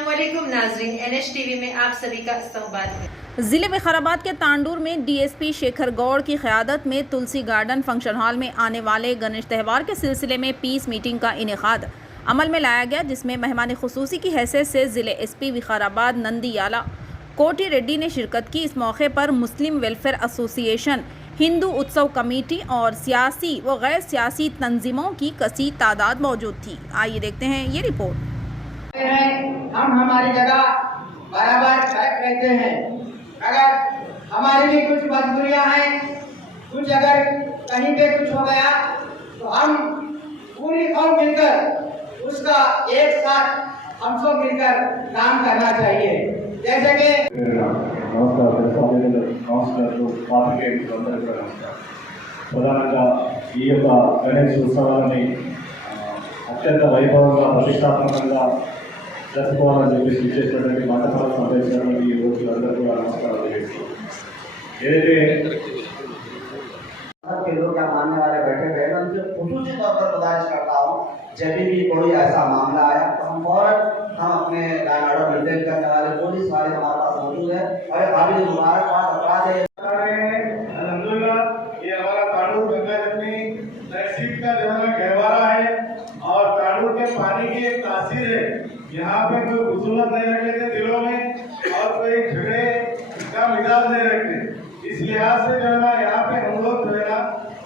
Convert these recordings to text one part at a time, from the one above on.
अस्सलामुअलैकुम नाज़रीन, NH TV में आप सभी का इस्तकबाल है। जिले विकाराबाद के तांडूर में DSP शेखर गौड़ की क़यादत में तुलसी गार्डन फंक्शन हॉल में आने वाले गणेश त्यौहार के सिलसिले में पीस मीटिंग का इनेकाद अमल में लाया गया, जिसमें मेहमान खुसूसी की हैसियत से ज़िले SP विकाराबाद नंदीयाला कोटी रेड्डी ने शिरकत की। इस मौके पर मुस्लिम वेलफेयर एसोसिएशन, हिंदू उत्सव कमेटी और सियासी व गैर सियासी तंजीमों की कसीर तादाद मौजूद थी। आइए देखते हैं ये रिपोर्ट। हम हमारी जगह बराबर करेक्ट रहते हैं। अगर हमारी भी कुछ मजबूरियां हैं, कुछ अगर कहीं पे कुछ हो गया तो हम पूरी कौम मिलकर उसका एक साथ हम सब मिलकर काम करना चाहिए। जैसे कि ప్రధానంగా ఈ యొక్క గణేష్ ఉత్సవాలని అత్యంత వైభవంగా ప్రతిష్టాత్మకంగా జరుపుకోవాలని చెప్పేసి విశేషమైనటువంటి మండపాల సంబంధించినటువంటి ఈ రోజులందరూ కూడా నమస్కారాలు చేస్తూ ఏదైతే के लोग या मानने वाले बैठे हुए हैं, उनसे खुसूसी तौर पर गुजारिश करता हूँ, जब भी कोई ऐसा मामला आया तो हम फौरन हम अपने लाइन ऑर्डर मेंटेन करने वाले पुलिस वाले हमारे पास मौजूद है और काबिल मुबारकबाद अपराध है। अल्हम्दुलिल्लाह ये हमारा तांडूर गंगा जमुनी तहसील का जो है गहवारा है और तांडूर के पानी की एक तासीर है। यहाँ पे कोई खुसूमत नहीं रखते थे दिलों में और कोई झगड़े का मिजाज नहीं रखते। इस लिहाज से जो है ना यहाँ पे हम लोग जो है ना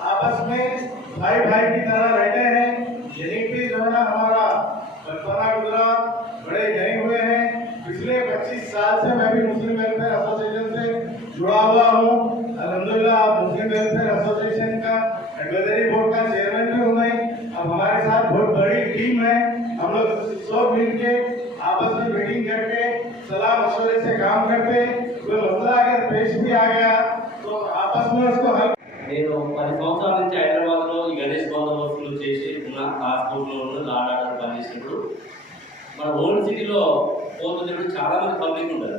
आपस में भाई भाई की तरह रहते हैं। यहीं पे जो है ना हमारा बचपना गुजरा, बड़े यहीं हुए हैं। पिछले 25 साल से मैं भी मुस्लिम वेलफेयर एसोसिएशन से जुड़ा हुआ हूँ। अल्हम्दुलिल्लाह आप मुस्लिम वेलफेयर एसोसिएशन का एडवाइजरी बोर्ड का चेयरमैन भी हूँ मैं। अब हमारे साथ बहुत बड़ी टीम है, हम लोग सब मिल के आपस में मीटिंग करके सलाह मशवरे से काम करते। कोई मसला अगर पेश भी आ गया तो आपस में उसको हल। నేను 10 సంవత్సరాల నుంచి హైదరాబాద్లో ఈ గణేష్ బందోబస్తులు చేసి ఉన్న హాస్పిటల్లో లాడాడని పనిచేసినప్పుడు మన ఓల్డ్ సిటీలో పోతున్నప్పుడు చాలా మంది పబ్లిక్ ఉంటారు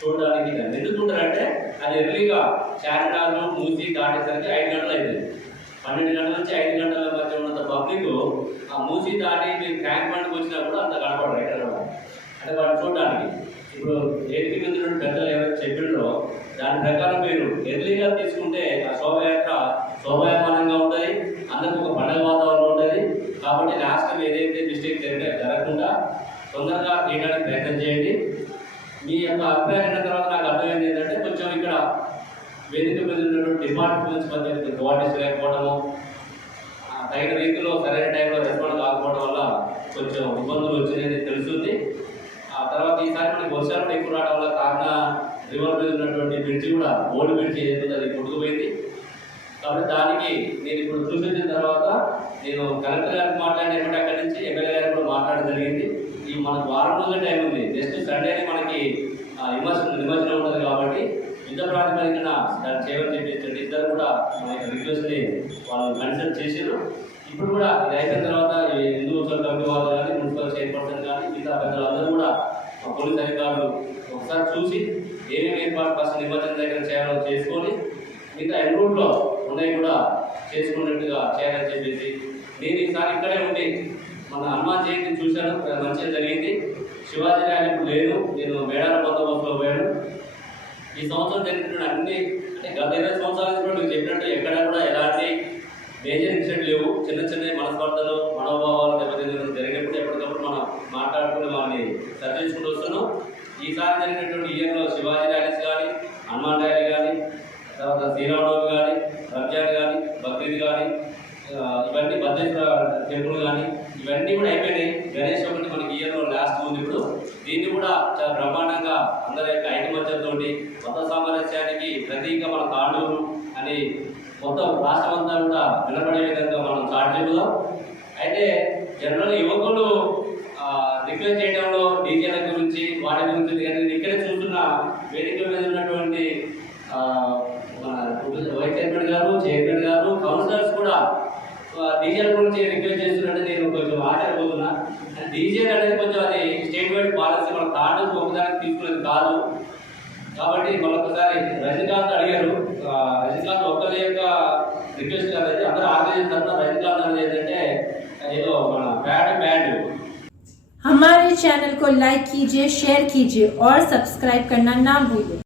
చూడడానికి. ఎందుకు ఉంటారంటే అది ఎర్లీగా చారిటాలు మూసి దాటేసరికి 5 గంటలు అవుతుంది. 12 గంటల నుంచి 5 గంటల మధ్య ఉన్నంత పబ్లిక్ ఆ మూసి దాటి మీరు ట్యాంక్ బండ్కి వచ్చినా కూడా అంత కనపడరు హైదరాబాద్ అంటే వాళ్ళు చూడడానికి. ఇప్పుడు ఏటికి మీద పెద్దలు ఎవరైతే చెప్పిండ్రో దాని ప్రకారం మీరు ఎర్లీగా తీసుకుంటే ఆ శోభయాత్ర శోభాయమానంగా ఉంటుంది, అందరికి ఒక పండగ వాతావరణం ఉంటుంది. కాబట్టి లాస్ట్ టైం ఏదైతే మిస్టేక్ జరగకుండా తొందరగా చేయడానికి ప్రయత్నం చేయండి. మీ యొక్క అభిప్రాయం అయిన తర్వాత నాకు అర్థమైంది ఏంటంటే కొంచెం ఇక్కడ వేదిక మీద ఉన్నటువంటి డిపార్ట్మెంట్స్ మధ్య కోఆర్డినేషన్ లేకపోవడము, తగిన రీతిలో సరైన టైంలో రెస్పాండ్ కాకపోవడం వల్ల కొంచెం ఇబ్బందులు వచ్చినాయని తెలుస్తుంది. ఆ తర్వాత ఈసారి మనకి వర్షాలు ఎక్కువ రావడం వల్ల కారణ రివర్ మీద ఉన్నటువంటి బ్రిడ్జి కూడా ఓల్డ్ బ్రిడ్జి ఏదైతే అది కొట్టుకుపోయింది. కాబట్టి దానికి నేను ఇప్పుడు చూపించిన తర్వాత నేను కలెక్టర్ గారికి మాట్లాడినప్పుడు అక్కడి నుంచి ఎమ్మెల్యే గారికి కూడా మాట్లాడడం జరిగింది. ఈ మనకు వారం రోజుల టైం ఉంది, నెక్స్ట్ సండేనే మనకి నిమజ్జనం ఉంటుంది. కాబట్టి యుద్ధ ప్రాతిపదికన దాన్ని చేయమని చెప్పేసి ఇద్దరు కూడా మన యొక్క రిక్వెస్ట్ని వాళ్ళు కన్సల్ట్ చేశారు. ఇప్పుడు కూడా ఇది అయిపోయిన తర్వాత హిందూ ఉత్సవ కమిటీ వాళ్ళు కానీ మున్సిపల్ చైర్పర్సన్ కానీ మిగతా పెద్దలు అందరూ కూడా పోలీస్ అధికారులు ఒకసారి చూసి ఏమేమి ఏర్పాటు ఫస్ట్ నిమజ్జనం దగ్గర చేయాలో చేసుకొని మిగతా ఎన్రూట్లో ఉన్నాయి కూడా చేసుకున్నట్టుగా చేయాలని చెప్పేసి నేను ఈసారి ఇక్కడే ఉండి మన హనుమాన్ జయంతిని చూశాను, మంచిగా జరిగింది. శివాజీ గారి ఇప్పుడు లేను, నేను మేడార బందోబస్తులో పోయాను. ఈ సంవత్సరం జరిగినటువంటి అన్ని అంటే గత 20 సంవత్సరాల నుంచి కూడా మీకు చెప్పినట్టు ఎక్కడ కూడా ఎలాంటి మేజర్ ఇన్సిడెంట్ లేవు. చిన్న చిన్న మనస్పర్ధలు మనోభావాలు దెబ్బతిన్నలు జరిగినప్పుడు ఎప్పటికప్పుడు మనం మాట్లాడుకుని వారిని సరిచేసుకుంటూ వస్తున్నాం. ఈసారి జరిగినటువంటి ఇయర్లో శివాజీ ర్యాలీస్ కానీ, హనుమాన్ ర్యాలీ కానీ, తర్వాత శ్రీరామనవమి కానీ, రంజాన్ కానీ, బక్రీద్ కానీ, ఇవన్నీ భద్రేశ్వర టెంపుల్ కానీ ఇవన్నీ కూడా అయిపోయినాయి. గణేష్ ఒకటి మనకి ఇయర్లో లాస్ట్ ఉంది. ఇప్పుడు దీన్ని కూడా చాలా బ్రహ్మాండంగా అందరి యొక్క ఐకమత్యంతో మత సామరస్యానికి ప్రతీక మన తాండూరు అని మొత్తం రాష్ట్రం అంతా కూడా వినపడే విధంగా మనం చాటు చెబుదాం. అయితే జనరల్ యువకులు రిక్వెస్ట్ చేయడంలో డీజేల గురించి వాటి గురించి నేను ఇక్కడే చూస్తున్న వేదిక మీద ఉన్నటువంటి వైస్ చైర్మన్ గారు, చైర్మన్ గారు, కౌన్సిలర్స్ కూడా డీజేల గురించి రిక్వెస్ట్ చేస్తున్నట్టు నేను కొంచెం ఆశ్చర్యపోతున్నా. డీజేలు అనేది కొంచెం అది స్టేట్ వైడ్ పాలసీ, మన తాండూరు ఒకదానికి తీసుకునేది కాదు. కాబట్టి మరొకసారి రజనీకాంత్ అడిగారు, రజనీకాంత్ ఒక్కరి యొక్క రిక్వెస్ట్ కాదు, అందరూ ఆర్గనైజ్ చేస్తారు. రజనీకాంత్ అనేది ఏంటంటే ఏదో మన బ్యాండ్ हमारे चैनल को लाइक कीजिए, शेयर कीजिए और सब्सक्राइब करना ना भूलिए।